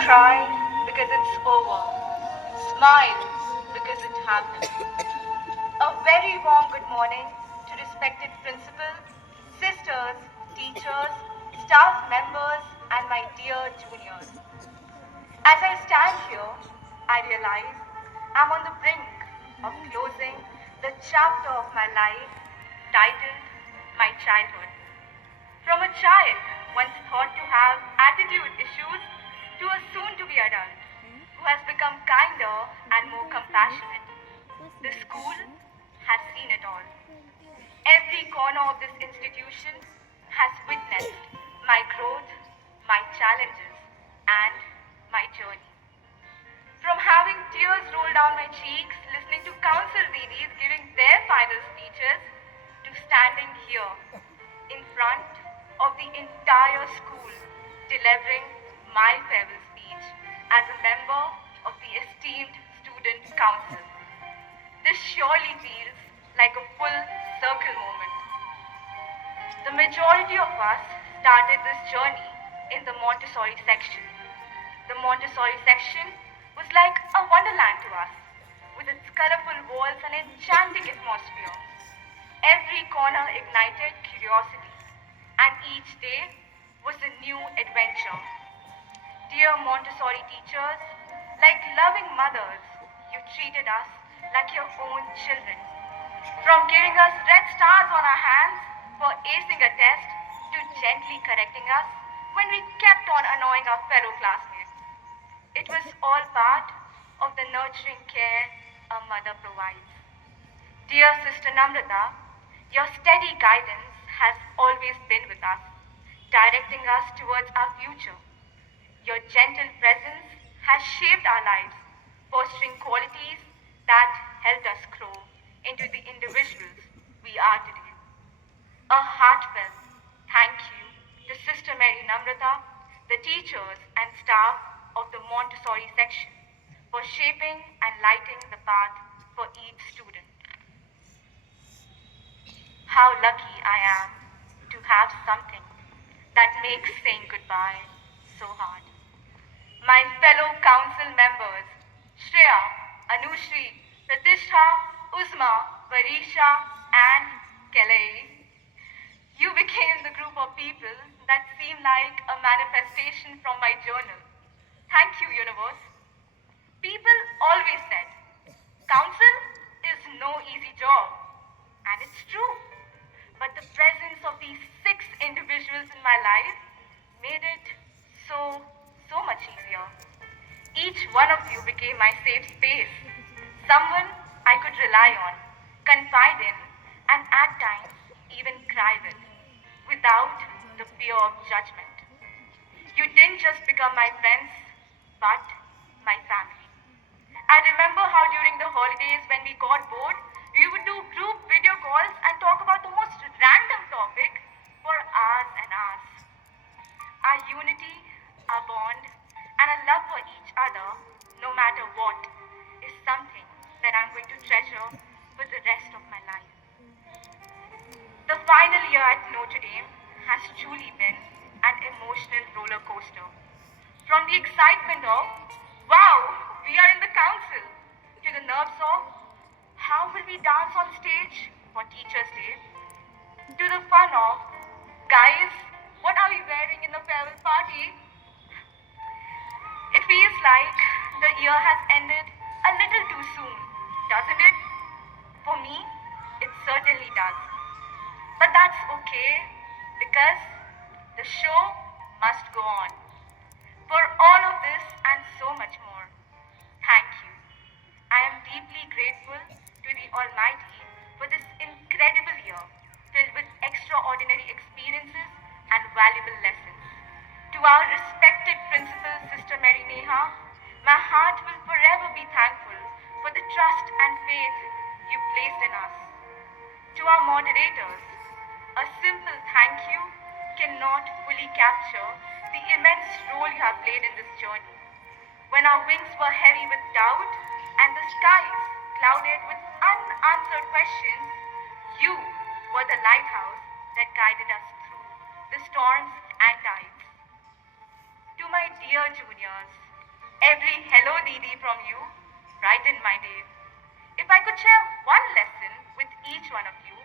Cry because it's over. Smile because it happened. A very warm good morning to respected principals, sisters, teachers, staff members, and my dear juniors. As I stand here, I realize I'm on the brink of closing the chapter of my life titled My Childhood. From a child once thought to have attitude issues to a soon to be adult who has become kinder and more compassionate. The school has seen it all. Every corner of this institution has witnessed my growth, my challenges, and my journey. From having tears roll down my cheeks, listening to council ladies giving their final speeches, to standing here in front of the entire school delivering my farewell speech as a member of the esteemed student council. This surely feels like a full circle moment. The majority of us started this journey in the Montessori section. The Montessori section was like a wonderland to us, with its colorful walls and enchanting atmosphere. Every corner ignited curiosity, and each day was a new adventure. Dear Montessori teachers, like loving mothers, you treated us like your own children. From giving us red stars on our hands for acing a test to gently correcting us when we kept on annoying our fellow classmates. It was all part of the nurturing care a mother provides. Dear Sister Namrata, your steady guidance has always been with us, directing us towards our future. Your gentle presence has shaped our lives, fostering qualities that helped us grow into the individuals we are today. A heartfelt thank you to Sister Mary Namrata, the teachers and staff of the Montessori section, for shaping and lighting the path for each student. How lucky I am to have something that makes saying goodbye so hard. My fellow council members, Shreya, Anushri, Pratishtha, Uzma, Varisha, and Kelly, you became the group of people that seem like a manifestation from my journal. Thank you, universe. People always said, council is no easy job. And it's true. But the presence of these 6 individuals in my life made it so much easier. Each one of you became my safe space, someone I could rely on, confide in, and at times even cry with, without the fear of judgment. You didn't just become my friends, but my family. I remember how during the holidays when we got bored, we would do group video calls and talk about the most random topic for hours and hours. Our unity, our bond, and our love for each other, no matter what, is something that I'm going to treasure for the rest of my life. The final year at Notre Dame has truly been an emotional roller coaster. From the excitement of, wow, we are in the council, to the nerves of, how will we dance on stage for Teachers' Day, to the fun of, guys, what are we wearing in the farewell party? It feels like the year has ended a little too soon, doesn't it? For me, it certainly does. But that's okay, because the show must go on. For all of this and so much more, thank you. I am deeply grateful to the Almighty for this incredible year filled with extraordinary experiences and valuable lessons. To our respected principal, Sister Mary Neha, my heart will forever be thankful for the trust and faith you placed in us. To our moderators, a simple thank you cannot fully capture the immense role you have played in this journey. When our wings were heavy with doubt and the skies clouded with unanswered questions, you were the lighthouse that guided us through the storms and tides. To my dear juniors, Every hello Didi from you brightened my day. If I could share one lesson with each one of you,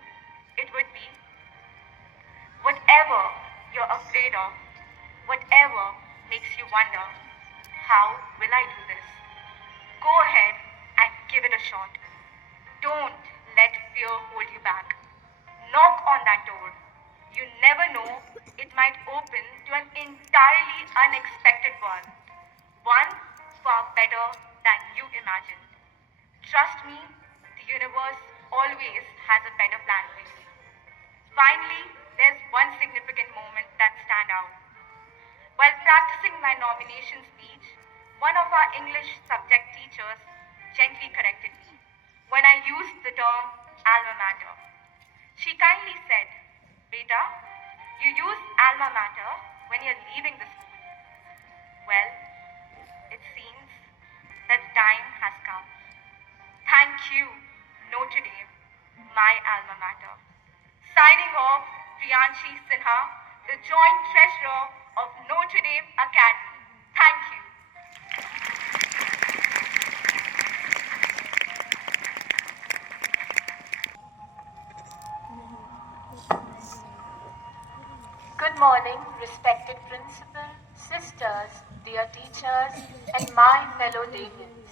it would be whatever you're afraid of, whatever makes you wonder, how will I do this? Go ahead and give it a shot. Don't let fear hold you back. Knock on that door. You never know, it might open to an entirely unexpected world. One far better than you imagined. Trust me, the universe always has a better plan for you. Finally, there's one significant moment that stand out. While practicing my nomination speech, one of our English subject teachers gently corrected me when I used the term alma mater. She kindly said, Beta, you use alma mater when you're leaving the school. Well, it seems that time has come. Thank you, Notre Dame, my alma mater. Signing off, Priyanshi Sinha, the Joint Treasurer of Notre Dame Academy. Thank you. Good morning, respected principal, sisters, dear teachers, and my fellow Davians.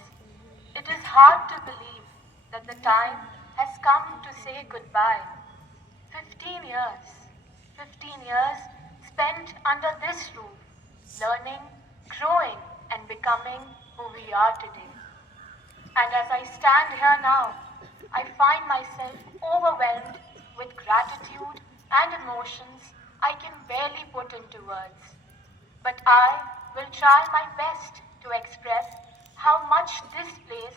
It is hard to believe that the time has come to say goodbye. 15 years. 15 years spent under this roof, learning, growing, and becoming who we are today. And as I stand here now, I find myself overwhelmed with gratitude and emotions I can barely put into words. But I will try my best to express how much this place,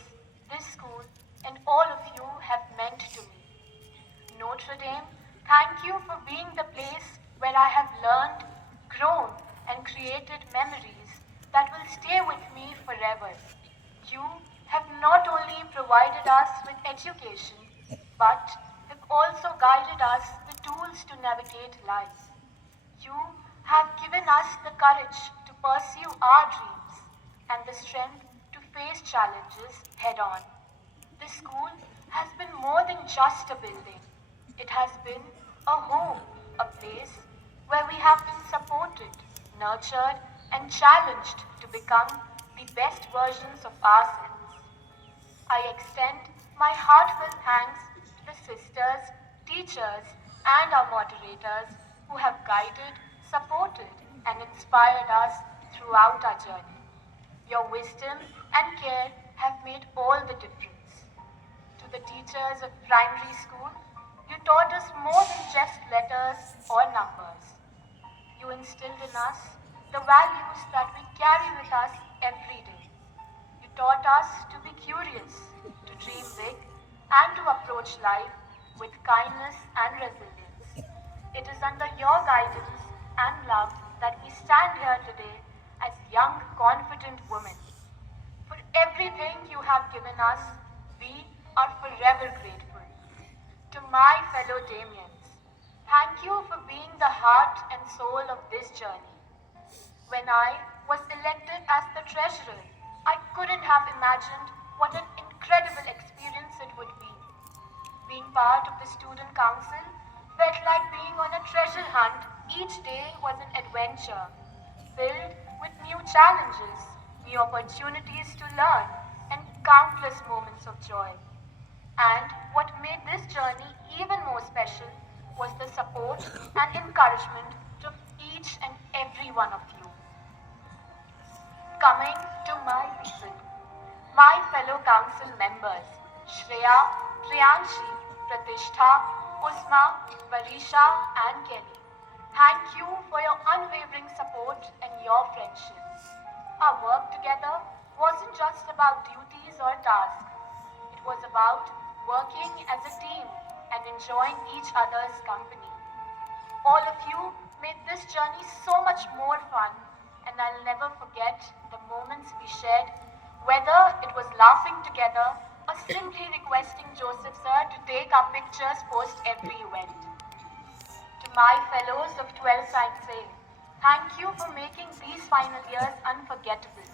this school, and all of you have meant to me. Notre Dame, thank you for being the place where I have learned, grown, and created memories that will stay with me forever. You have not only provided us with education, but have also guided us the tools to navigate life. You have given us the courage to pursue our dreams and the strength to face challenges head on. This school has been more than just a building. It has been a home, a place where we have been supported, nurtured, and challenged to become the best versions of ourselves. I extend my heartfelt thanks to the sisters, teachers, and our moderators who have guided, supported, and inspired us throughout our journey. Your wisdom and care have made all the difference. To the teachers of primary school, you taught us more than just letters or numbers. You instilled in us the values that we carry with us every day. You taught us to be curious, to dream big, and to approach life with kindness and resilience. It is under your guidance and love that we stand here today as young, confident women. For everything you have given us, we are forever grateful. To my fellow Damians, thank you for being the heart and soul of this journey. When I was elected as the treasurer, I couldn't have imagined what an incredible experience it would be. Being part of the student council felt like being on a treasure hunt. Each day was an adventure, filled with new challenges, new opportunities to learn, and countless moments of joy. And what made this journey even more special was the support and encouragement from each and every one of you. Coming to my people, my fellow council members, Shreya, Priyanshi, Pratishtha, Usma, Varisha, and Kelly. Thank you for your unwavering support and your friendship. Our work together wasn't just about duties or tasks. It was about working as a team and enjoying each other's company. All of you made this journey so much more fun, and I'll never forget the moments we shared, whether it was laughing together or simply requesting Joseph sir to take our pictures post every event. To my fellows of 12th I'd say, thank you for making these final years unforgettable.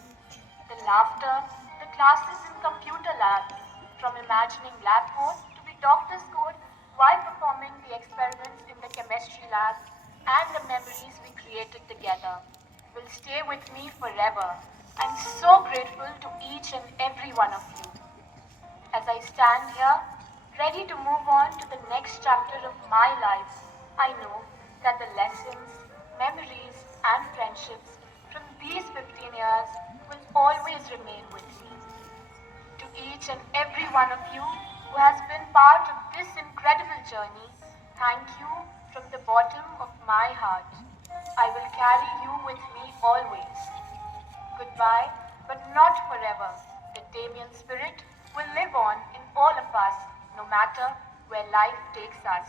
The laughter, the classes in computer lab, from imagining lab code to the doctor's code while performing the experiments in the chemistry lab, and the memories we created together will stay with me forever. I'm so grateful to each and every one of you. As I stand here, ready to move on to the next chapter of my life, I know that the lessons, memories, and friendships from these 15 years will always remain with me. To each and every one of you who has been part of this incredible journey, thank you from the bottom of my heart. I will carry you with me always. Goodbye, but not forever. The Damien spirit will live on in all of us, no matter where life takes us.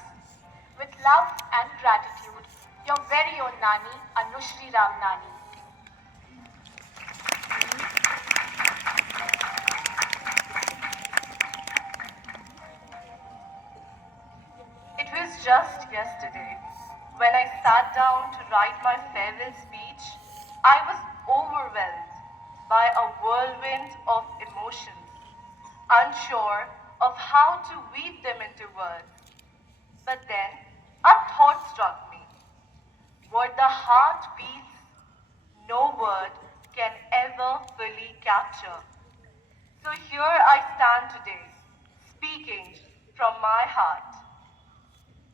With love and gratitude, your very own Nani, Anushri Ram Nani. It was just yesterday when I sat down to write my farewell speech. I was overwhelmed by a whirlwind of emotions, unsure of how to weave them into words. But then a thought struck me. What the heart feels, no word can ever fully capture. So here I stand today, speaking from my heart.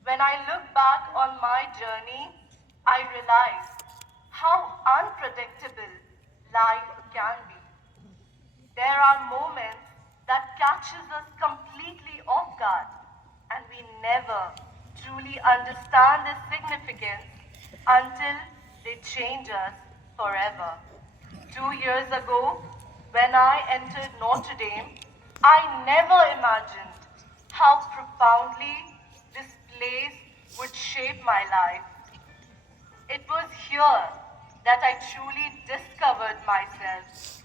When I look back on my journey, I realize how unpredictable life can be. There are moments that catches us completely off guard, and we never truly understand their significance until they change us forever. 2 years ago, when I entered Notre Dame, I never imagined how profoundly this place would shape my life. It was here that I truly discovered myself.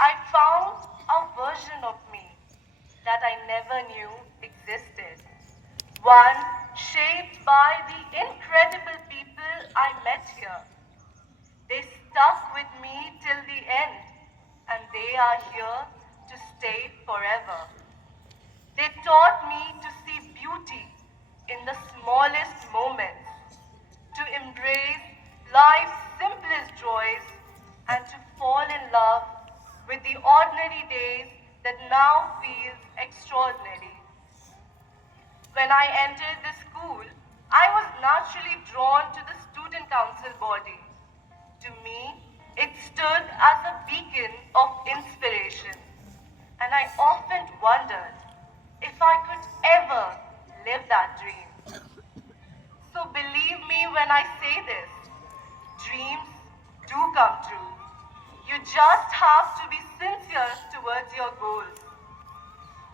I found a version of me that I never knew existed. One shaped by the incredible people I met here. They stuck with me till the end, and they are here to stay forever. They taught me to see beauty in the smallest moments, to embrace life's simplest joys, and to fall in love with the ordinary days that now feels extraordinary. When I entered the school, I was naturally drawn to the student council body. To me, it stood as a beacon of inspiration, and I often wondered if I could ever live that dream. So believe me when I say this, dreams do come true. You just have to be sincere towards your goals.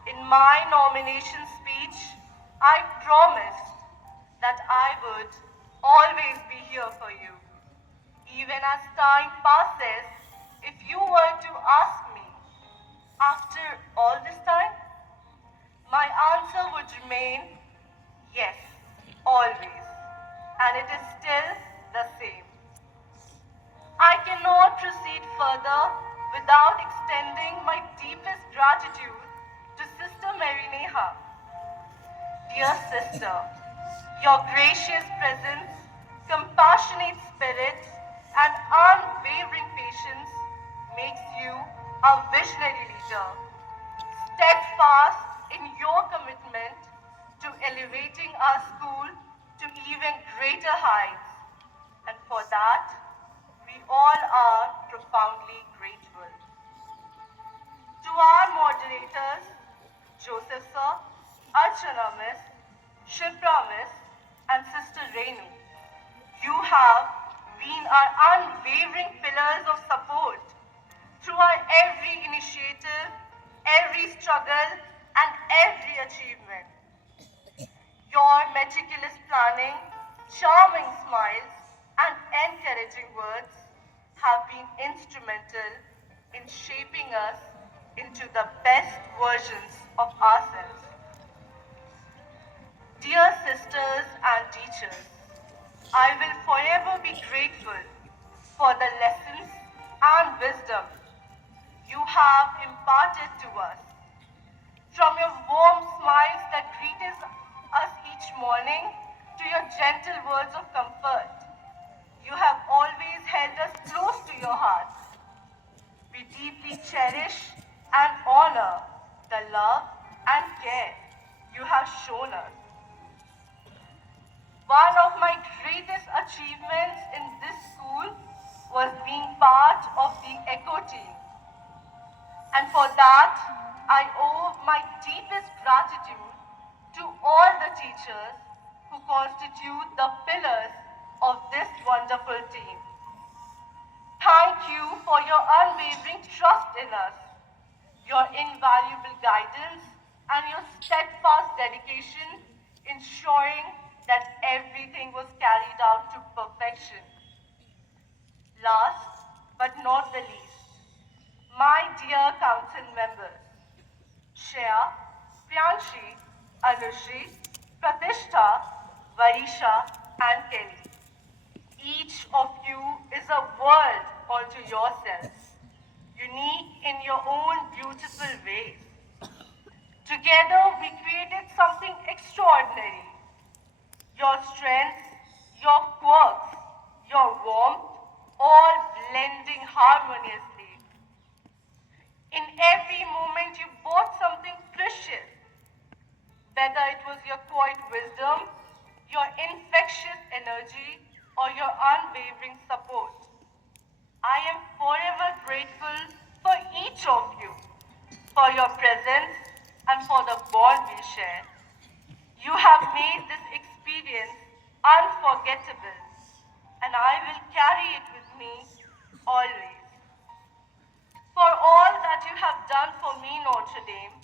In my nomination speech, I promised that I would always be here for you. Even as time passes, if you were to ask me, after all this time, my answer would remain yes, always. And it is still the same. I cannot proceed further without extending my deepest gratitude to Sister Mary Neha. Dear sister, your gracious presence, compassionate spirit, and unwavering patience makes you a visionary leader, steadfast in your commitment to elevating our school to even greater heights. And for that, we all are profoundly grateful. To our moderators, Joseph Sir, Archana Miss, Shipra Miss, and Sister Renu, you have been our unwavering pillars of support through our every initiative, every struggle, and every achievement. Your meticulous planning, charming smiles, and encouraging words have been instrumental in shaping us into the best versions of ourselves. Dear sisters and teachers, I will forever be grateful for the lessons and wisdom you have imparted to us. From your warm smiles that greet us each morning to your gentle words of comfort, you have always held us close to your hearts. We deeply cherish and honor the love and care you have shown us. One of my greatest achievements in this school was being part of the ECHO team. And for that, I owe my deepest gratitude to all the teachers who constitute the pillars of this wonderful team. Thank you for your unwavering trust in us, your invaluable guidance, and your steadfast dedication ensuring that everything was carried out to perfection. Last but not the least, my dear council members, Shreya, Priyanshi, Anushri, Pratishtha, Varisha, and Kelly. Each of you is a world unto yourselves, unique in your own beautiful ways. Together, we created something extraordinary. Your strengths, your quirks, your warmth, all blending harmoniously. In every moment, you brought something precious, whether it was your quiet wisdom, your infectious energy, or your unwavering support. I am forever grateful for each of you, for your presence and for the bond we share. You have made this experience unforgettable, and I will carry it with me always. For all that you have done for me, Notre Dame,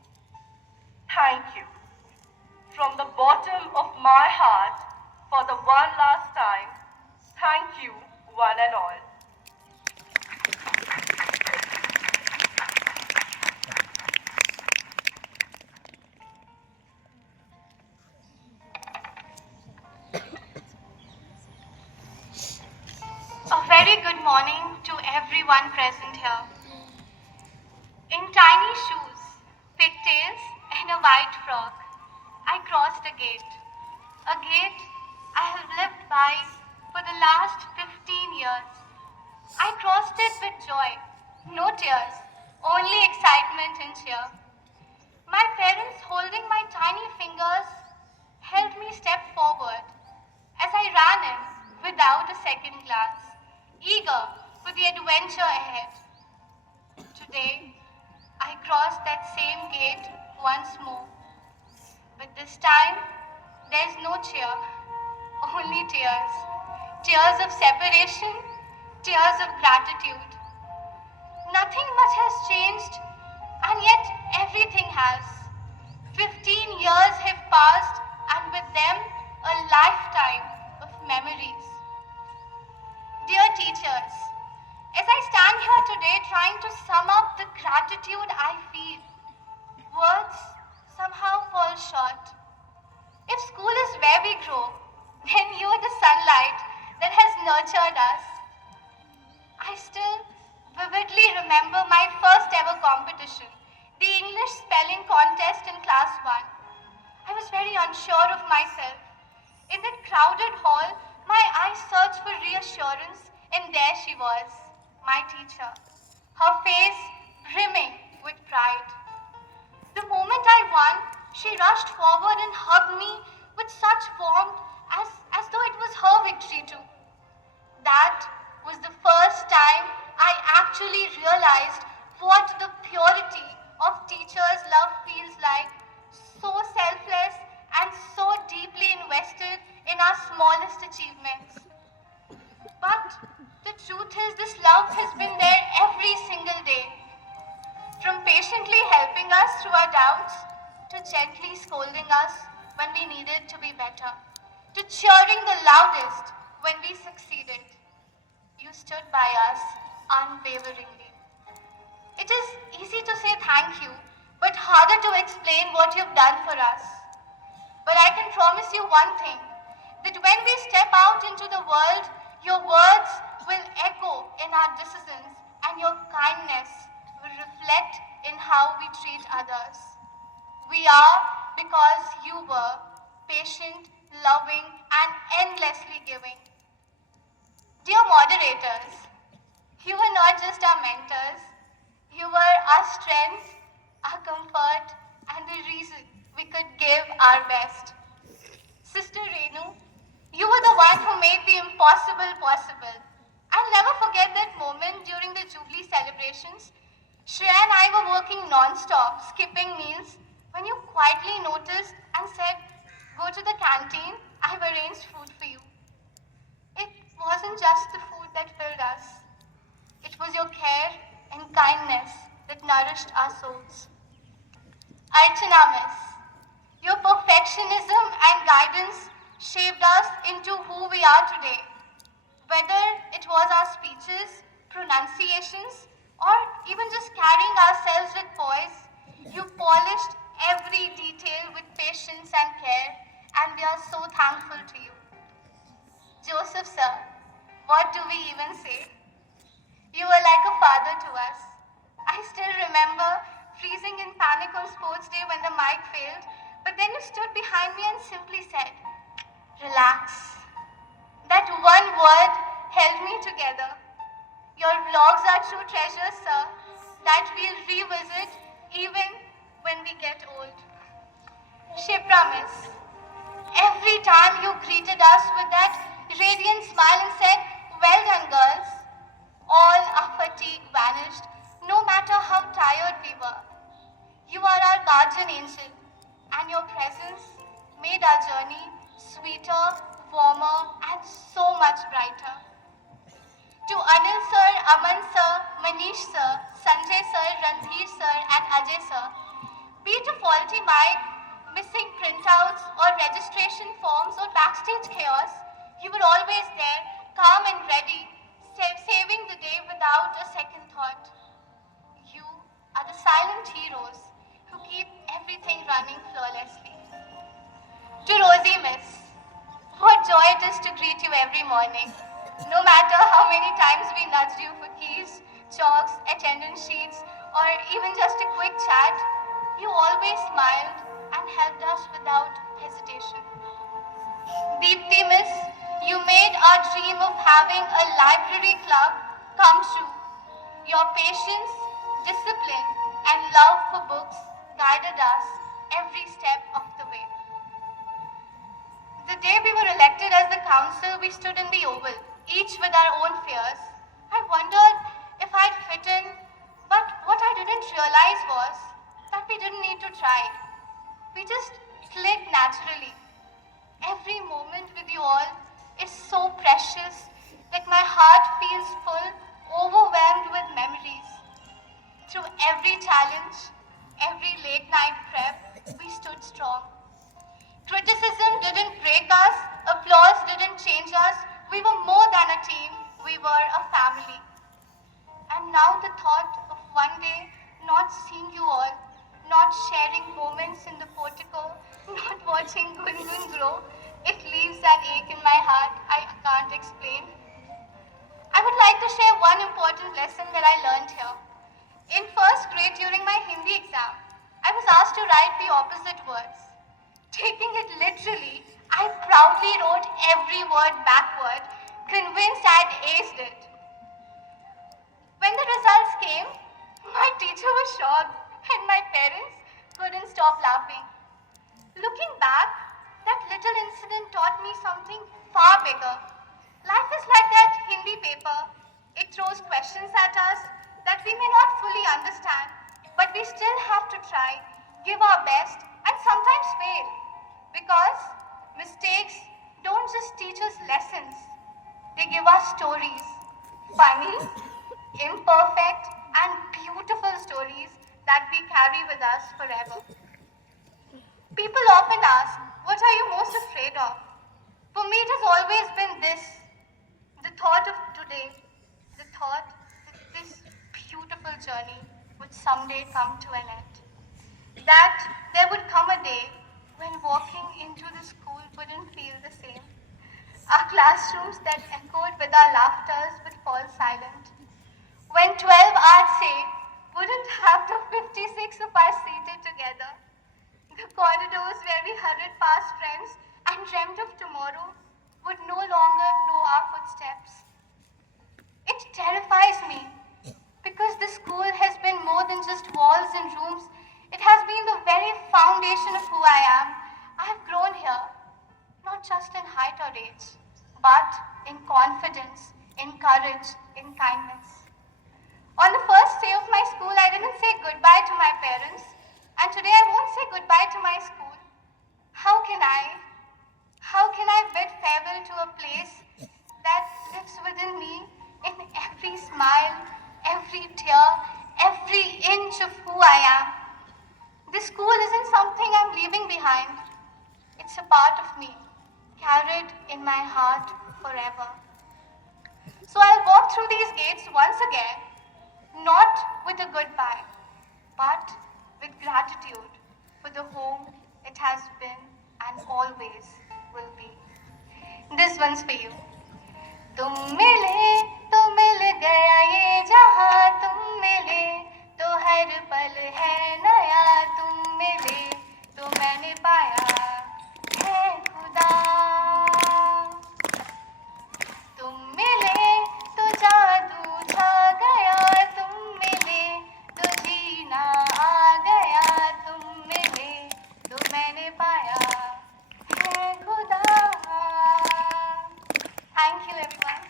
thank you. From the bottom of my heart, for the one last time, thank you, one and all. A very good morning to everyone present here. In tiny shoes, pigtails, and a white frock, I crossed a gate I have lived by for the last 15 years. I crossed it with joy, no tears, only excitement and cheer. My parents, holding my tiny fingers, helped me step forward as I ran in without a second glance, eager for the adventure ahead. Today, I crossed that same gate once more, but this time there's no cheer, only tears. Tears of separation, tears of gratitude. Nothing much has changed, and yet everything has. 15 years have passed, and with them, a lifetime of memories. Dear teachers, as I stand here today trying to sum up the gratitude I feel, words somehow fall short. If school is where we grow, then you are the sunlight that has nurtured us. I still vividly remember my first ever competition, the English spelling contest in class 1. I was very unsure of myself. In that crowded hall, my eyes searched for reassurance, and there she was, my teacher, her face brimming with pride. The moment I won, she rushed forward and hugged me with such warmth as though it was her victory too. That was the first time I actually realized what the purity of teachers' love feels like, so selfless and so deeply invested in our smallest achievements. But the truth is, this love has been there every single day, from patiently helping us through our doubts, to gently scolding us when we needed to be better, to cheering the loudest when we succeeded. You stood by us unwaveringly. It is easy to say thank you, but harder to explain what you've done for us. But I can promise you one thing, that when we step out into the world, your words will echo in our decisions, and your kindness We reflect in how we treat others. We are because you were patient, loving, and endlessly giving. Dear moderators, you were not just our mentors, you were our strength, our comfort, and the reason we could give our best. Sister Renu, you were the one who made the impossible possible. I'll never forget that moment during the Jubilee celebrations. Shreya and I were working non-stop, skipping meals, when you quietly noticed and said, "Go to the canteen, I've arranged food for you." It wasn't just the food that filled us. It was your care and kindness that nourished our souls. Archana Miss, your perfectionism and guidance shaped us into who we are today. Whether it was our speeches, pronunciations, or even just carrying ourselves with poise, you polished every detail with patience and care, and we are so thankful to you. Joseph, sir, what do we even say? You were like a father to us. I still remember freezing in panic on sports day when the mic failed, but then you stood behind me and simply said, "Relax." That one word held me together. Your vlogs are true treasures, sir, that we'll revisit even when we get old. Shipra Miss, every time you greeted us with that radiant smile and said, "Well done, girls," all our fatigue vanished, no matter how tired we were. You are our guardian angel, and your presence made our journey sweeter, warmer, and so much brighter. To Anil sir, Aman sir, Manish sir, Sanjay sir, Randhir sir, and Ajay sir, be it a faulty mic, missing printouts, or registration forms, or backstage chaos, you were always there, calm and ready, saving the day without a second thought. You are the silent heroes who keep everything running flawlessly. To Rosie Miss, what joy it is to greet you every morning. No matter how many times we nudged you for keys, chalks, attendance sheets, or even just a quick chat, you always smiled and helped us without hesitation. Deepti Miss, you made our dream of having a library club come true. Your patience, discipline, and love for books guided us every step of the way. The day we were elected as the council, we stood in the oval, each with our own fears. I wondered if I'd fit in, but what I didn't realize was that we didn't need to try. We just clicked naturally. Every moment with you all is so precious that my heart feels full, overwhelmed with memories. Through every challenge, every late night prep, we stood strong. Criticism didn't break us, applause didn't change us. We were more than a team, we were a family. And now the thought of one day not seeing you all, not sharing moments in the portico, not watching Gungun grow, it leaves an ache in my heart I can't explain. I would like to share one important lesson that I learned here. In first grade during my Hindi exam, I was asked to write the opposite words. Taking it literally, I proudly wrote every word backward, convinced I'd aced it. When the results came, my teacher was shocked and my parents couldn't stop laughing. Looking back, that little incident taught me something far bigger. Life is like that Hindi paper. It throws questions at us that we may not fully understand, but we still have to try, give our best, and sometimes fail. Because mistakes don't just teach us lessons, they give us stories. Funny, imperfect, and beautiful stories that we carry with us forever. People often ask, what are you most afraid of? For me, it has always been this, the thought of today, the thought that this beautiful journey would someday come to an end. That there would come a day when walking into the school wouldn't feel the same. Our classrooms that echoed with our laughters would fall silent. When 12 hours say wouldn't have the 56 of us seated together. The corridors where we hurried past friends and dreamt of tomorrow would no longer know our footsteps. It terrifies me because the school has been more than just walls and rooms. It has been the very foundation of who I am. I have grown here, not just in height or age, but in confidence, in courage, in kindness. On the first day of my school, I didn't say goodbye to my parents, and today I won't say goodbye to my school. How can I? How can I bid farewell to a place that lives within me in every smile, every tear, every inch of who I am? This school isn't something I'm leaving behind. It's a part of me, carried in my heart forever. So I'll walk through these gates once again, not with a goodbye, but with gratitude for the home it has been and always will be. This one's for you. तुम मिले तो मिल गया ये जहां तुम मिले तो हर पल है नया तुम मिले तो मैंने पाया है खुदा तुम मिले तो जादू छा गया तुम मिले तो जीना आ गया तुम मिले तो मैंने पाया है खुदा Thank you, everyone.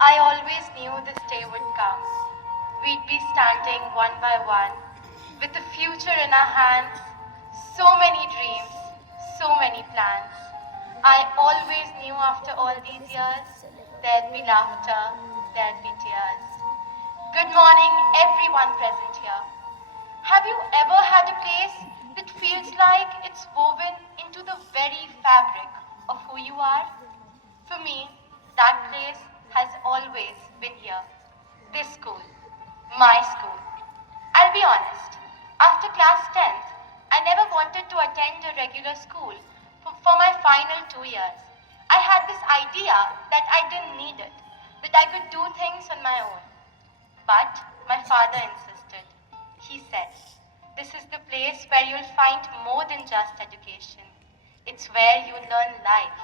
I always knew this day would come. We'd be standing one by one, with the future in our hands, so many dreams, so many plans. I always knew after all these years, there'd be laughter, there'd be tears. Good morning, everyone present here. Have you ever had a place that feels like it's woven into the very fabric of who you are? For me, that place has always been here. This school, my school. I'll be honest, after class 10th, I never wanted to attend a regular school for my final 2 years. I had this idea that I didn't need it, that I could do things on my own. But my father insisted. He said, "This is the place where you'll find more than just education. It's where you learn life."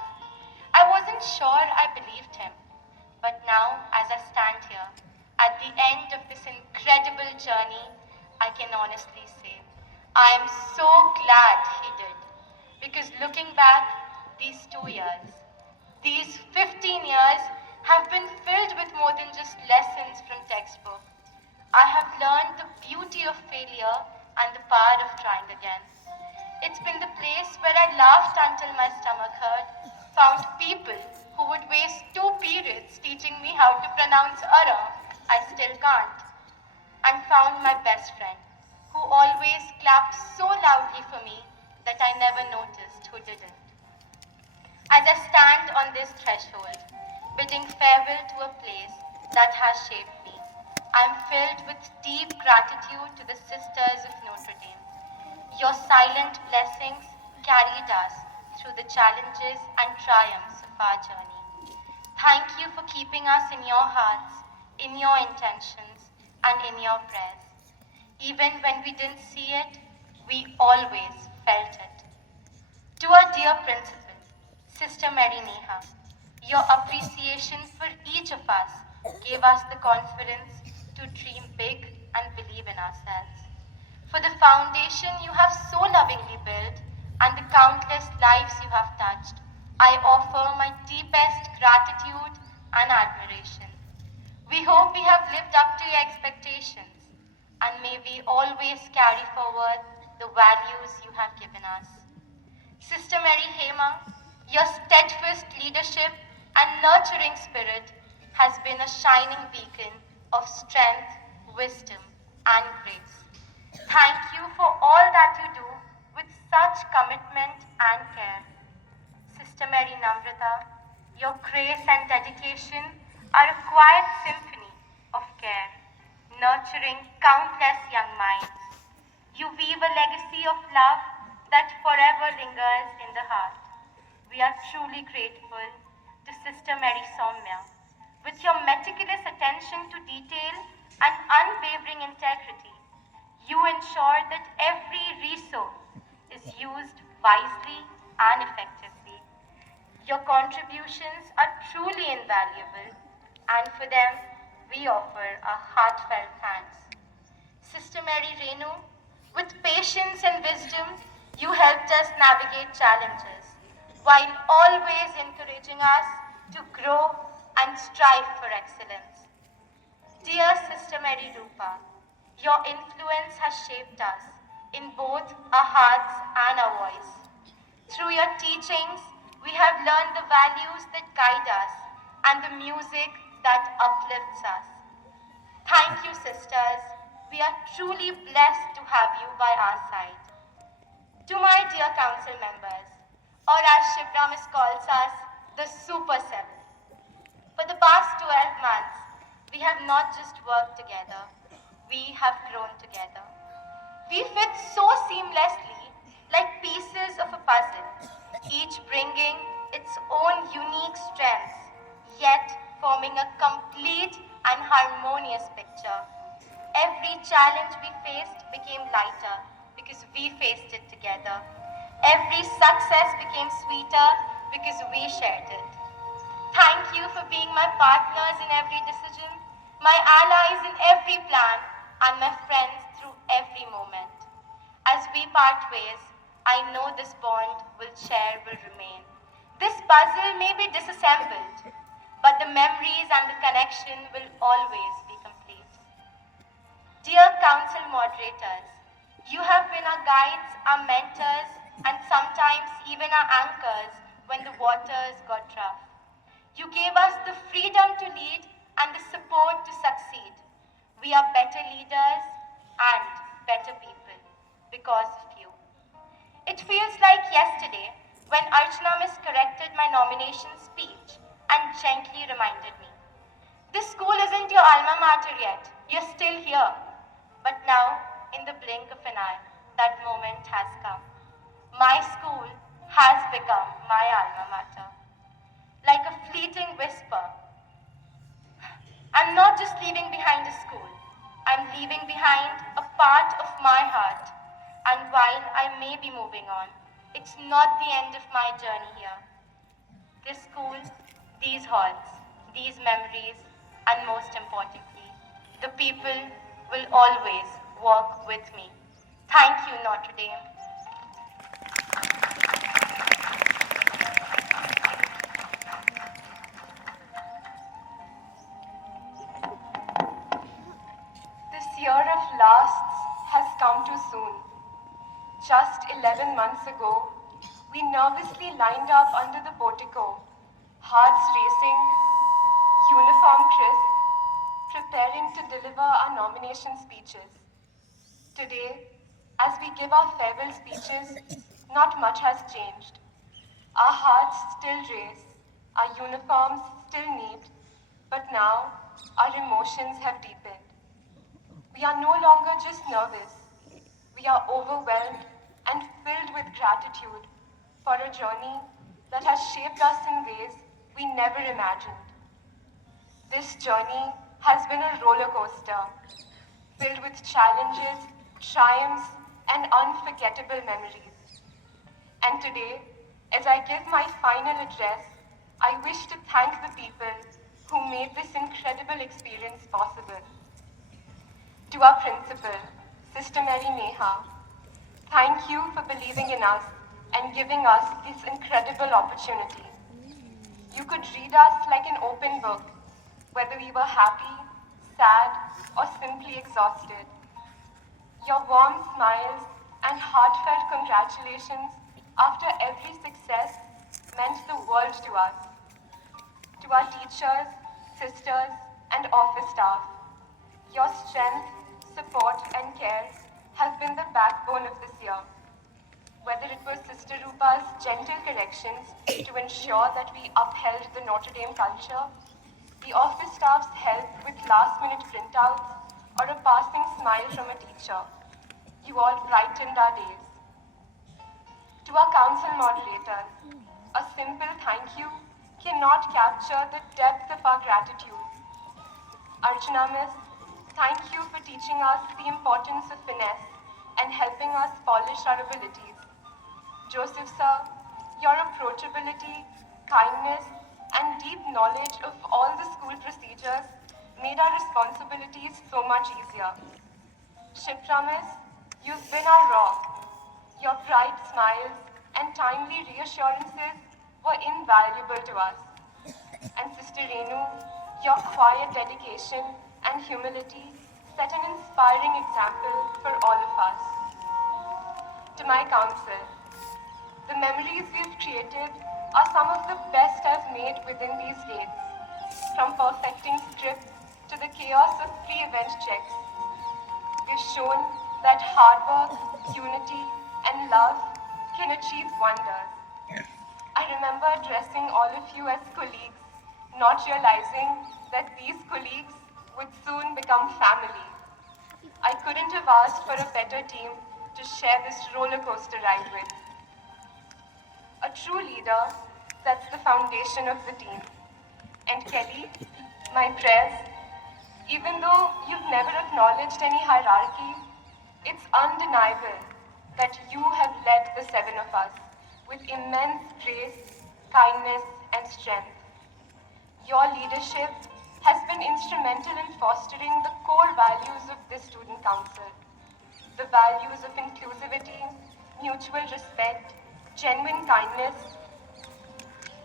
I wasn't sure I believed him, but now, as I stand here, at the end of this incredible journey, I can honestly say, I am so glad he did. Because looking back, these 2 years, these 15 years have been filled with more than just lessons from textbook. I have learned the beauty of failure and the power of trying again. It's been the place where I laughed until my stomach hurt, found people who would waste 2 periods teaching me how to pronounce "ara," I still can't, and found my best friend, who always clapped so loudly for me that I never noticed who didn't. As I stand on this threshold, bidding farewell to a place that has shaped me, I am filled with deep gratitude to the Sisters of Notre Dame. Your silent blessings carried us through the challenges and triumphs of our journey. Thank you for keeping us in your hearts, in your intentions, and in your prayers. Even when we didn't see it, we always felt it. To our dear principal, Sister Mary Neha, your appreciation for each of us gave us the confidence to dream big and believe in ourselves. For the foundation you have so lovingly built and the countless lives you have touched, I offer my deepest gratitude and admiration. We hope we have lived up to your expectations, and may we always carry forward the values you have given us. Sister Mary Hema, your steadfast leadership and nurturing spirit has been a shining beacon of strength, wisdom, and grace. Thank you for all that you do with such commitment and care. Sister Mary Namrata, your grace and dedication are a quiet symphony of care, nurturing countless young minds. You weave a legacy of love that forever lingers in the heart. We are truly grateful to Sister Mary Soumya. With your meticulous attention to detail and unwavering integrity, you ensure that every resource is used wisely and effectively. Your contributions are truly invaluable, and for them, we offer a heartfelt thanks. Sister Mary Renu, with patience and wisdom, you helped us navigate challenges while always encouraging us to grow and strive for excellence. Dear Sister Mary Rupa, your influence has shaped us in both our hearts and our voice. Through your teachings, we have learned the values that guide us and the music that uplifts us. Thank you, sisters. We are truly blessed to have you by our side. To my dear council members, or as Shibramis calls us, the Super Seven. For the past 12 months, we have not just worked together, we have grown together. We fit so seamlessly, like pieces of a puzzle, each bringing its own unique strengths, yet forming a complete and harmonious picture. Every challenge we faced became lighter because we faced it together. Every success became sweeter because we shared it. Thank you for being my partners in every decision, my allies in every plan, and my friends through every moment. As we part ways, I know this bond will share will remain. This puzzle may be disassembled, but the memories and the connection will always be complete. Dear council moderators, you have been our guides, our mentors, and sometimes even our anchors when the waters got rough. You gave us the freedom to lead and the support to succeed. We are better leaders and better people because of you. It feels like yesterday when Archana Miss corrected my nomination speech and gently reminded me, this school isn't your alma mater yet, you're still here. But now, in the blink of an eye, that moment has come. My school has become my alma mater. Like a fleeting whisper, I'm not just leaving behind a school, I'm leaving behind a part of my heart. And while I may be moving on, it's not the end of my journey here. This school, these halls, these memories, and most importantly, the people will always walk with me. Thank you, Notre Dame. This year of lasts has come too soon. Just 11 months ago, we nervously lined up under the portico, hearts racing, uniform crisp, preparing to deliver our nomination speeches. Today, as we give our farewell speeches, not much has changed. Our hearts still race, our uniforms still need, but now our emotions have deepened. We are no longer just nervous. We are overwhelmed and filled with gratitude for a journey that has shaped us in ways we never imagined. This journey has been a roller coaster, filled with challenges, triumphs, and unforgettable memories. And today, as I give my final address, I wish to thank the people who made this incredible experience possible. To our principal, Sister Mary Neha, thank you for believing in us and giving us this incredible opportunity. You could read us like an open book, whether we were happy, sad, or simply exhausted. Your warm smiles and heartfelt congratulations after every success meant the world to us. To our teachers, sisters, and office staff, your strength, support, and care has been the backbone of this year. Whether it was Sister Rupa's gentle corrections to ensure that we upheld the Notre Dame culture, the office staff's help with last-minute printouts, or a passing smile from a teacher, You all brightened our days. To our council moderators, a simple thank you cannot capture the depth of our gratitude. Archana Miss, thank you for teaching us the importance of finesse and helping us polish our abilities. Joseph Sir, your approachability, kindness, and deep knowledge of all the school procedures made our responsibilities so much easier. Shipra Miss, you've been our rock. Your bright smiles and timely reassurances were invaluable to us. And Sister Renu, your quiet dedication and humility set an inspiring example for all of us. To my council, the memories we've created are some of the best I've made within these gates. From perfecting scripts to the chaos of pre-event checks, we've shown that hard work, unity, and love can achieve wonders. I remember addressing all of you as colleagues, not realizing that these colleagues would soon become family. I couldn't have asked for a better team to share this roller coaster ride with. A true leader sets the foundation of the team. And Kelly, my prayers, even though you've never acknowledged any hierarchy, it's undeniable that you have led the seven of us with immense grace, kindness, and strength. Your leadership has been instrumental in fostering the core values of this student council. The values of inclusivity, mutual respect, genuine kindness.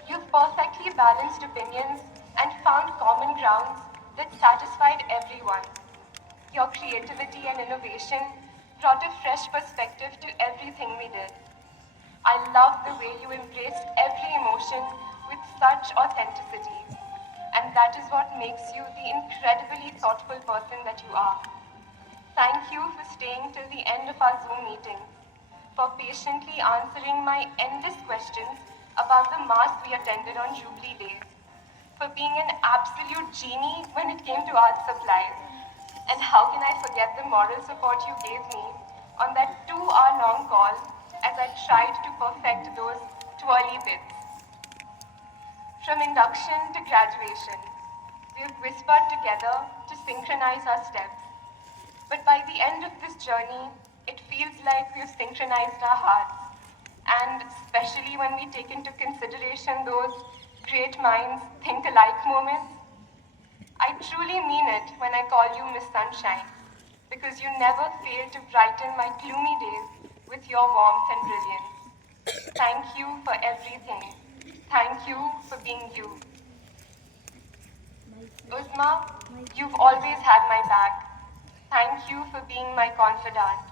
You've perfectly balanced opinions and found common grounds that satisfied everyone. Your creativity and innovation brought a fresh perspective to everything we did. I love the way you embraced every emotion with such authenticity. And that is what makes you the incredibly thoughtful person that you are. Thank you for staying till the end of our Zoom meetings, for patiently answering my endless questions about the mass we attended on Jubilee Day, for being an absolute genie when it came to art supplies. And how can I forget the moral support you gave me on that 2-hour-long call as I tried to perfect those twirly bits. From induction to graduation, we have whispered together to synchronize our steps. But by the end of this journey, it feels like we have synchronized our hearts. And especially when we take into consideration those great minds think alike moments, I truly mean it when I call you Miss Sunshine, because you never fail to brighten my gloomy days with your warmth and brilliance. Thank you for everything. Thank you for being you. Uzma, you've always had my back. Thank you for being my confidant.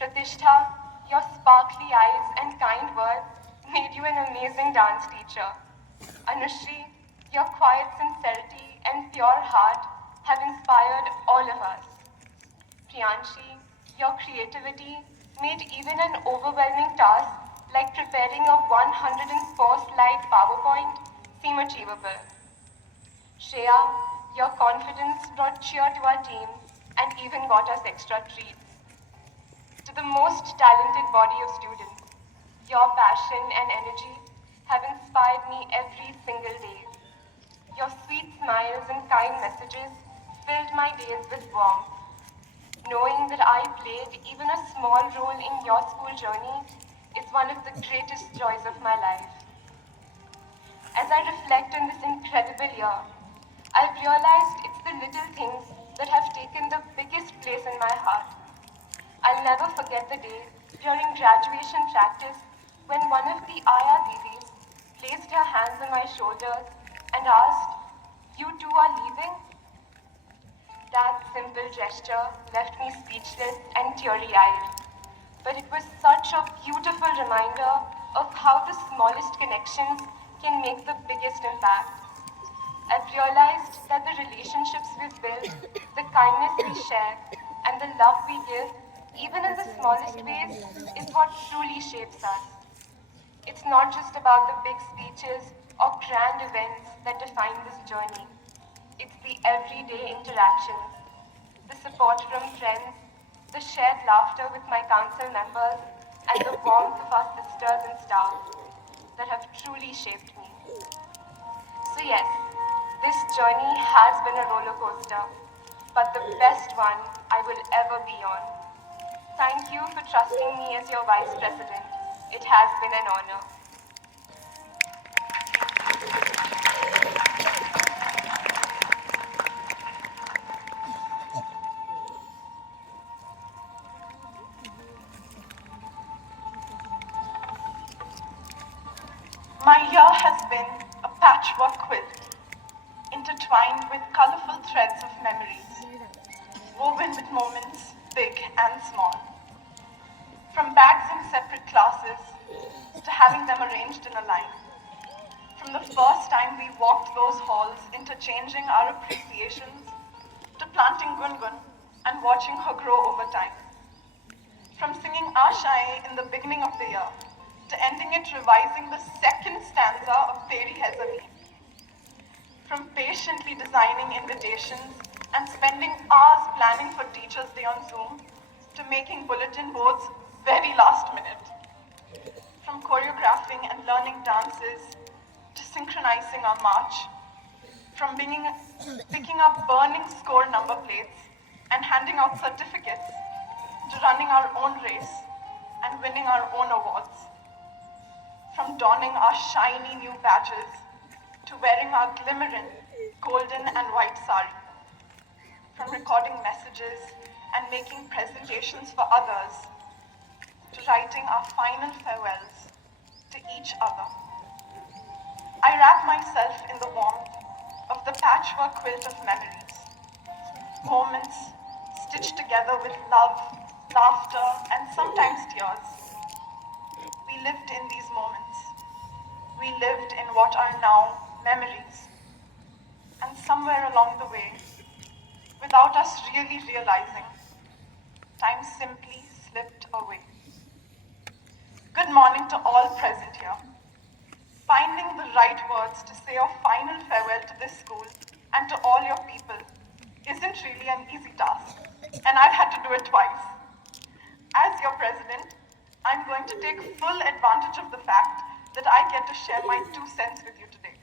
Pratishtha, your sparkly eyes and kind words made you an amazing dance teacher. Anushri, your quiet sincerity and pure heart have inspired all of us. Priyanshi, your creativity made even an overwhelming task like preparing a 104-slide PowerPoint seem achievable. Shreya, your confidence brought cheer to our team and even got us extra treats. To the most talented body of students, your passion and energy have inspired me every single day. Your sweet smiles and kind messages filled my days with warmth. Knowing that I played even a small role in your school journey is one of the greatest joys of my life. As I reflect on this incredible year, I've realized it's the little things that have taken the biggest place in my heart. I'll never forget the day during graduation practice when one of the Aya Didis placed her hands on my shoulders and asked, "You two are leaving?" That simple gesture left me speechless and teary-eyed. But it was such a beautiful reminder of how the smallest connections can make the biggest impact. I've realized that the relationships we've built, the kindness we share, and the love we give, even in the smallest ways, is what truly shapes us. It's not just about the big speeches or grand events that define this journey. It's the everyday interactions, the support from friends, the shared laughter with my council members, and the warmth of our sisters and staff that have truly shaped me. So yes, this journey has been a roller coaster, but the best one I will ever be on. Thank you for trusting me as your Vice President. It has been an honor. My year has been a patchwork quilt, intertwined with colorful threads of memories, woven with moments big and small. From bags in separate classes to having them arranged in a line. From the first time we walked those halls, interchanging our appreciations, to planting Gungun and watching her grow over time. From singing Ashai in the beginning of the year to ending it revising the second stanza of Teri Hai Zameen. From patiently designing invitations and spending hours planning for Teachers' Day on Zoom to making bulletin boards very last minute. From choreographing and learning dances to synchronizing our march. From picking up burning score number plates and handing out certificates to running our own race and winning our own awards. From donning our shiny new badges to wearing our glimmering golden and white sari. From recording messages and making presentations for others to writing our final farewells to each other. I wrap myself in the warmth of the patchwork quilt of memories. Moments stitched together with love, laughter, and sometimes tears. We lived in these moments. We lived in what are now memories. And somewhere along the way, without us really realizing, time simply slipped away. Good morning to all present here. Finding the right words to say a final farewell to this school and to all your people isn't really an easy task, and I've had to do it twice. As your president, I'm going to take full advantage of the fact that I get to share my 2 cents with you today.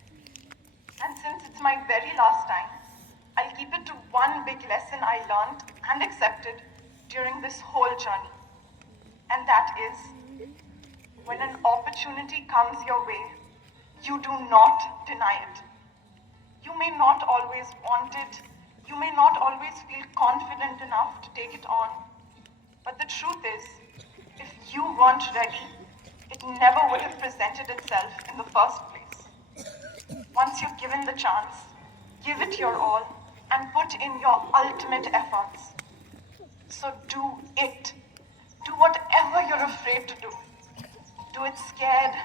And since it's my very last time, I'll keep it to one big lesson I learned and accepted during this whole journey. And that is, when an opportunity comes your way, you do not deny it. You may not always want it, you may not always feel confident enough to take it on, but the truth is, if you weren't ready, it never would have presented itself in the first place. Once you're given the chance, give it your all and put in your ultimate efforts. So do it. Do whatever you're afraid to do. Do it scared,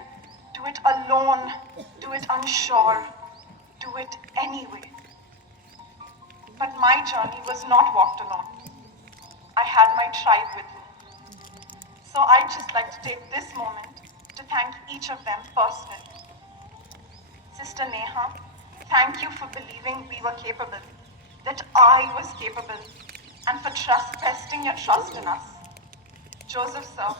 do it alone, do it unsure, do it anyway. But my journey was not walked alone. I had my tribe with me. So I'd just like to take this moment to thank each of them personally. Sister Neha, thank you for believing we were capable, that I was capable, and for resting your trust in us. Joseph, sir,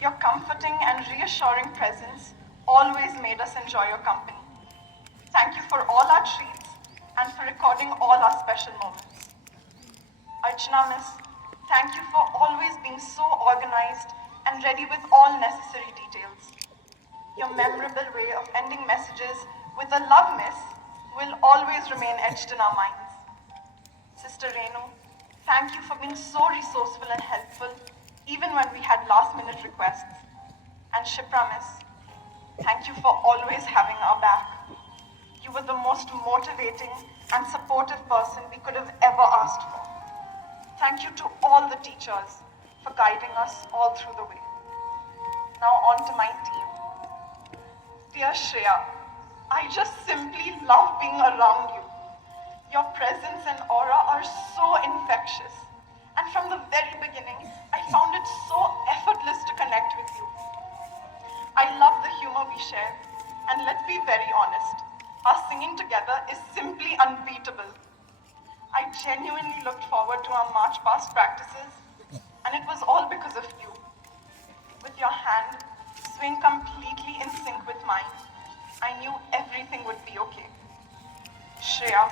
your comforting and reassuring presence always made us enjoy your company. Thank you for all our treats and for recording all our special moments. Archana, miss, thank you for always being so organized and ready with all necessary details. Your memorable way of ending messages with a love miss will always remain etched in our minds. Sister Renu, thank you for being so resourceful and helpful even when we had last-minute requests. And Shipra, miss, thank you for always having our back. You were the most motivating and supportive person we could have ever asked for. Thank you to all the teachers for guiding us all through the way. Now on to my team. Dear Shreya, I just simply love being around you. Your presence and aura are so infectious. And from the very beginning, I found it so effortless to connect with you. I love the humor we share, and let's be very honest, our singing together is simply unbeatable. I genuinely looked forward to our March past practices, And it was all because of you. With your hand swing completely in sync with mine, I knew everything would be okay. Shreya,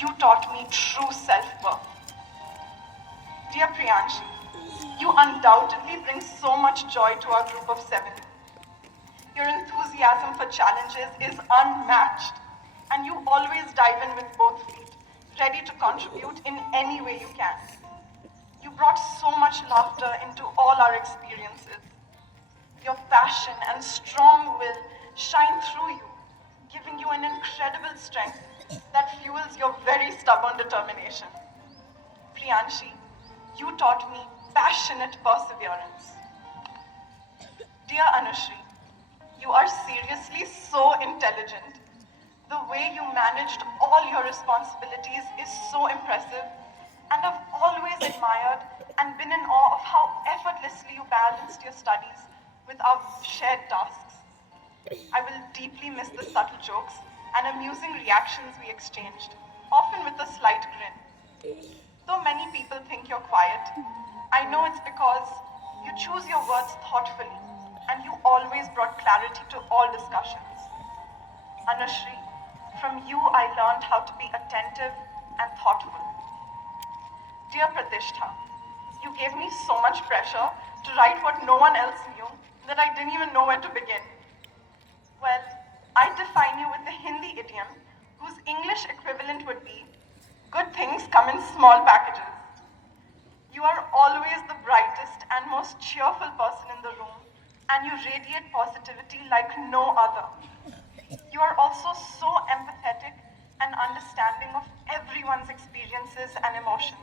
you taught me true self-worth. Dear Priyanshi, you undoubtedly bring so much joy to our group of 7. Your enthusiasm for challenges is unmatched, and you always dive in with both feet, ready to contribute in any way you can. You brought so much laughter into all our experiences. Your passion and strong will shine through you, giving you an incredible strength that fuels your very stubborn determination. Priyanshi, you taught me passionate perseverance. Dear Anushri, you are seriously so intelligent. The way you managed all your responsibilities is so impressive, and I've always admired and been in awe of how effortlessly you balanced your studies with our shared tasks. I will deeply miss the subtle jokes and amusing reactions we exchanged, often with a slight grin. Though many people think you're quiet, I know it's because you choose your words thoughtfully and you always brought clarity to all discussions. Anushri, from you I learned how to be attentive and thoughtful. Dear Pratishtha, you gave me so much pressure to write what no one else knew that I didn't even know where to begin. Well, I define you with the Hindi idiom whose English equivalent would be, good things come in small packages. You are always the brightest and most cheerful person in the room, and you radiate positivity like no other. You are also so empathetic and understanding of everyone's experiences and emotions.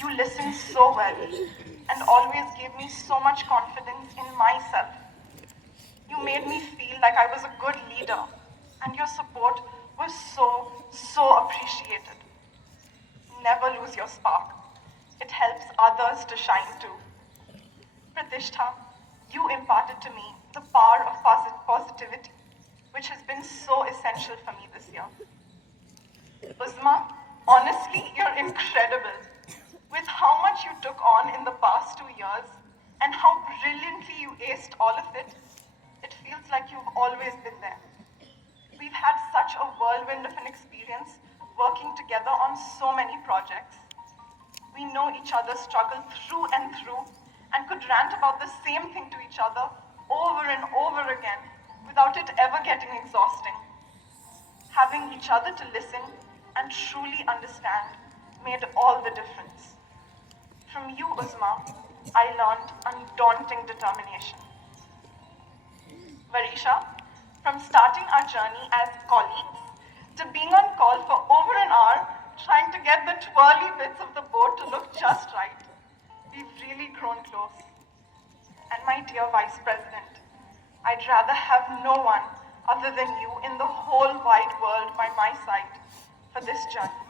You listen so well and always gave me so much confidence in myself. You made me feel like I was a good leader, and your support was so appreciated. Never lose your spark. It helps others to shine too. Pratishtha, you imparted to me the power of positivity, which has been so essential for me this year. Uzma, honestly, you're incredible. With how much you took on in the past 2 years and how brilliantly you aced all of it, it feels like you've always been there. We've had such a whirlwind of an experience working together on so many projects. We know each other's struggle through and through and could rant about the same thing to each other over and over again without it ever getting exhausting. Having each other to listen and truly understand made all the difference. From you, Uzma, I learned undaunting determination. Varisha, from starting our journey as colleagues to being on call for over an hour trying to get the twirly bits of the boat to look just right, we've really grown close. And my dear Vice President, I'd rather have no one other than you in the whole wide world by my side for this journey.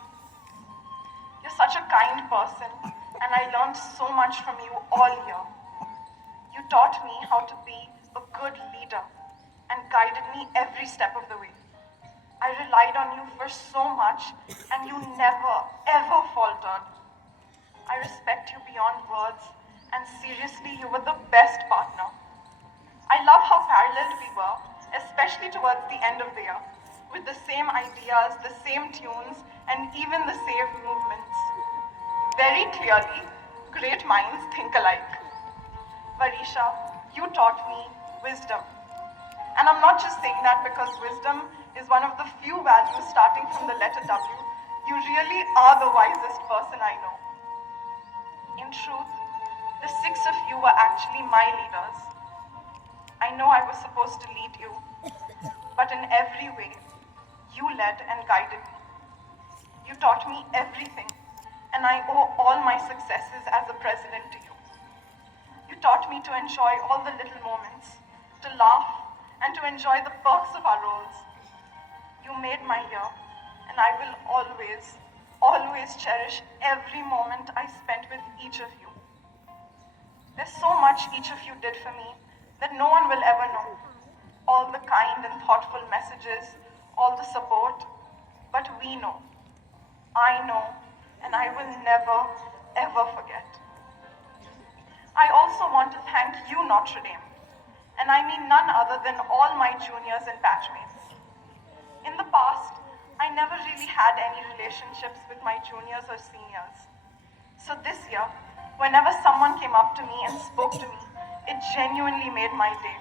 You're such a kind person, and I learned so much from you all year. You taught me how to be a good leader and guided me every step of the way. I relied on you for so much, and you never, ever faltered. I respect you beyond words, and seriously, you were the best partner. I love how paralleled we were, especially towards the end of the year, with the same ideas, the same tunes, and even the same movements. Very clearly, great minds think alike. Varisha, you taught me wisdom. And I'm not just saying that because wisdom is one of the few values starting from the letter W. You really are the wisest person I know. In truth, the 6 of you were actually my leaders. I know I was supposed to lead you, but in every way, you led and guided me. You taught me everything, and I owe all my successes as a president to you. You taught me to enjoy all the little moments, to laugh, and to enjoy the perks of our roles. You made my year, and I will always cherish every moment I spent with each of you. There's so much each of you did for me that no one will ever know. All the kind and thoughtful messages, all the support, but we know. I know, and I will never, ever forget. I also want to thank you, Notre Dame, and I mean none other than all my juniors and batchmates. In the past, I never really had any relationships with my juniors or seniors. So this year, whenever someone came up to me and spoke to me, it genuinely made my day.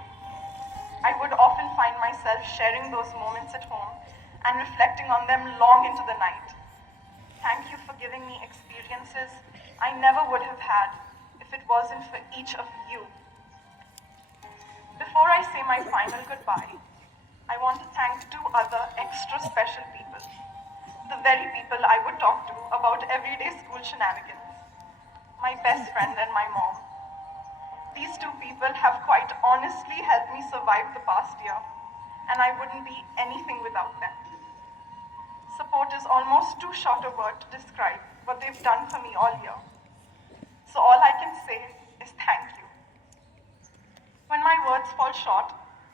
I would often find myself sharing those moments at home and reflecting on them long into the night. Thank you for giving me experiences I never would have had if it wasn't for each of you. Before I say my final goodbye, I want to thank two other extra special people. The very people I would talk to about everyday school shenanigans. My best friend and my mom. These two people have quite honestly helped me survive the past year, and I wouldn't be anything without them. Support is almost too short a word to describe what they've done for me all year. So all I can say is thank you. When my words fall short,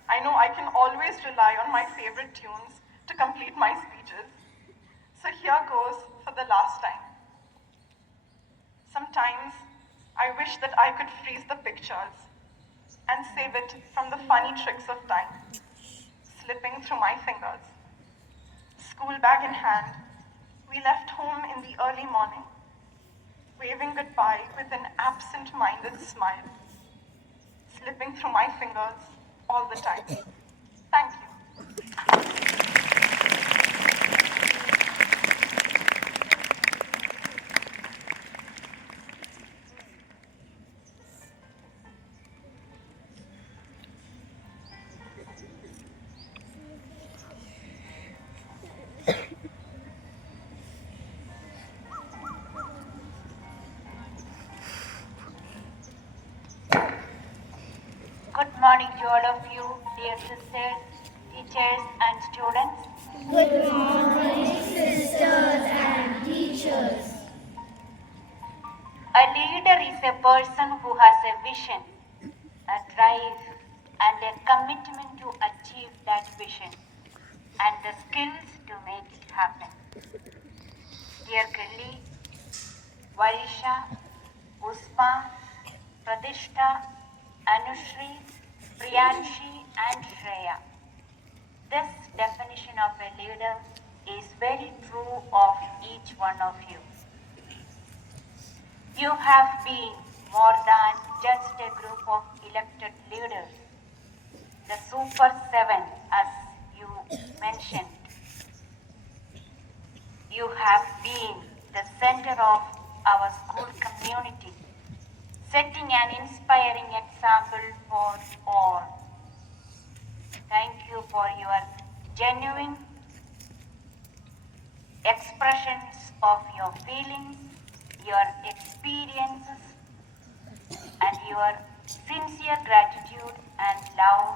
I know I can always rely on my favorite tunes to complete my speeches. So here goes for the last time. Sometimes I wish that I could freeze the pictures and save it from the funny tricks of time, slipping through my fingers. School bag in hand, we left home in the early morning, waving goodbye with an absent-minded smile, slipping through my fingers all the time. Thank you. Good morning to all of you, dear sisters, teachers, and students. Good morning, sisters and teachers. A leader is a person who has a vision, a drive, and a commitment to achieve that vision, and the skills to make it happen. Dear colleagues, Varisha, Usma, Pradishta, Anushri, Priyanshi, and Shreya. This definition of a leader is very true of each one of you. You have been more than just a group of elected leaders, the Super Seven, as you mentioned. You have been the center of our school community, setting an inspiring example for all. Thank you for your genuine expressions of your feelings, your experiences, and your sincere gratitude and love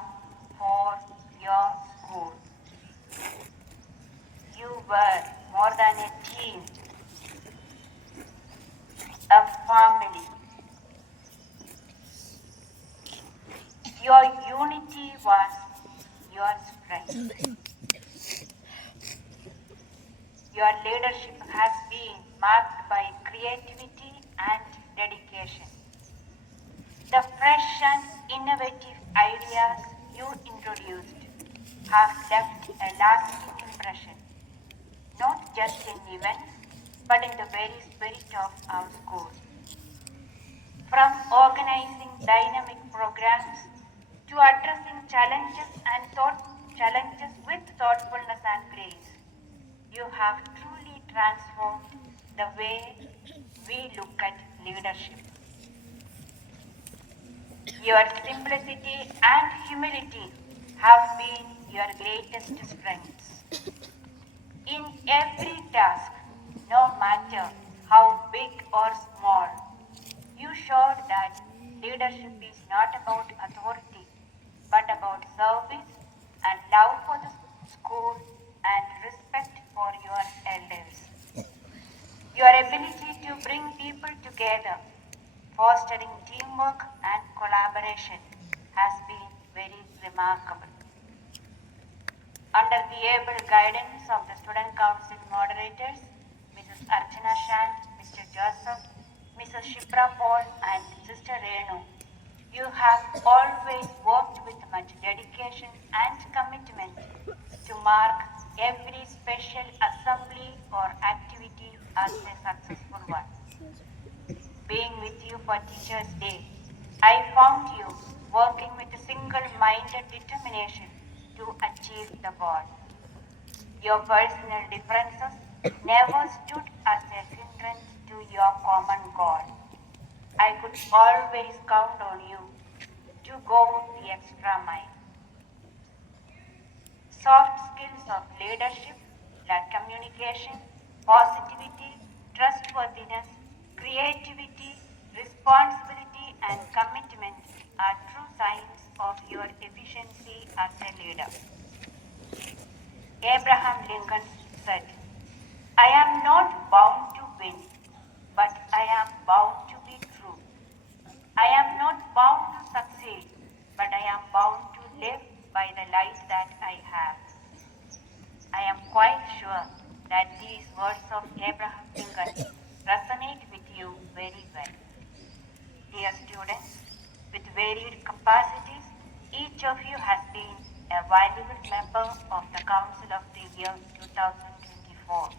for your school. You were more than a team, a family. Your unity was your strength. Your leadership has been marked by creativity and dedication. The fresh and innovative ideas you introduced have left a lasting impression, not just in events, but in the very spirit of our school. From organizing dynamic programs to addressing challenges with thoughtfulness and grace, you have truly transformed the way we look at leadership. Your simplicity and humility have been your greatest strengths. In every task, no matter how big or small, you showed that leadership is not about authority, but about service and love for the school and respect for your elders. Your ability to bring people together, fostering teamwork and collaboration, has been very remarkable. Under the able guidance of the Student Council moderators, Mrs. Archana Shant, Mr. Joseph, Mrs. Shipra Paul and Sister Renu, you have always worked with much dedication and commitment to mark every special assembly or activity as a successful one. Being with you for Teachers' Day, I found you working with a single-minded determination to achieve the goal. Your personal differences never stood as a hindrance to your common goal. I could always count on you to go the extra mile. Soft skills of leadership like communication, positivity, trustworthiness, creativity, responsibility, and commitment are true signs of your efficiency as a leader. Abraham Lincoln said, I am not bound to win, but I am bound to be true. I am not bound to succeed, but I am bound to live by the light that I have. I am quite sure that these words of Abraham Lincoln resonate with you very well. Dear students, with varied capacities, each of you has been a valuable member of the Council of the Year 2024.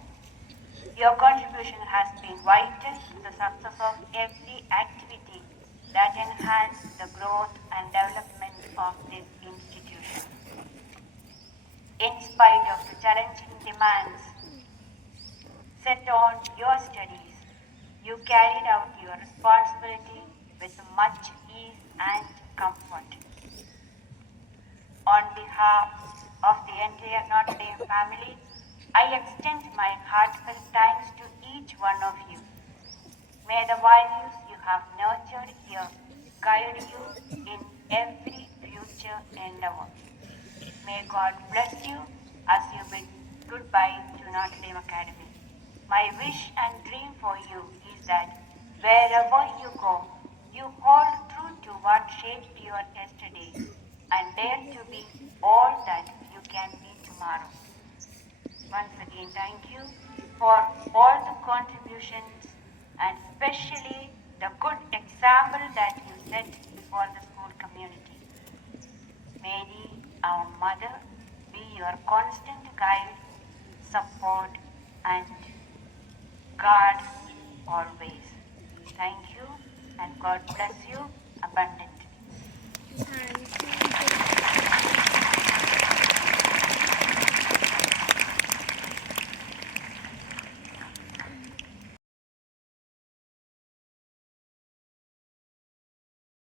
Your contribution has been vital to the success of every activity that enhances the growth and development of this institution. In spite of the challenging demands set on your studies, you carried out your responsibility with much ease and comfort. On behalf of the entire Notre Dame family, I extend my heartfelt thanks to each one of you. May the values you have nurtured here guide you in every future endeavor. May God bless you as you bid goodbye to Notre Dame Academy. My wish and dream for you is that wherever you go, you hold true to what shaped your yesterday and dare to be all that you can be tomorrow. Once again, thank you for all the contributions and especially the good example that you set before the school community. Mary, our mother, be your constant guide, support, and guard always. Thank you, and God bless you abundantly.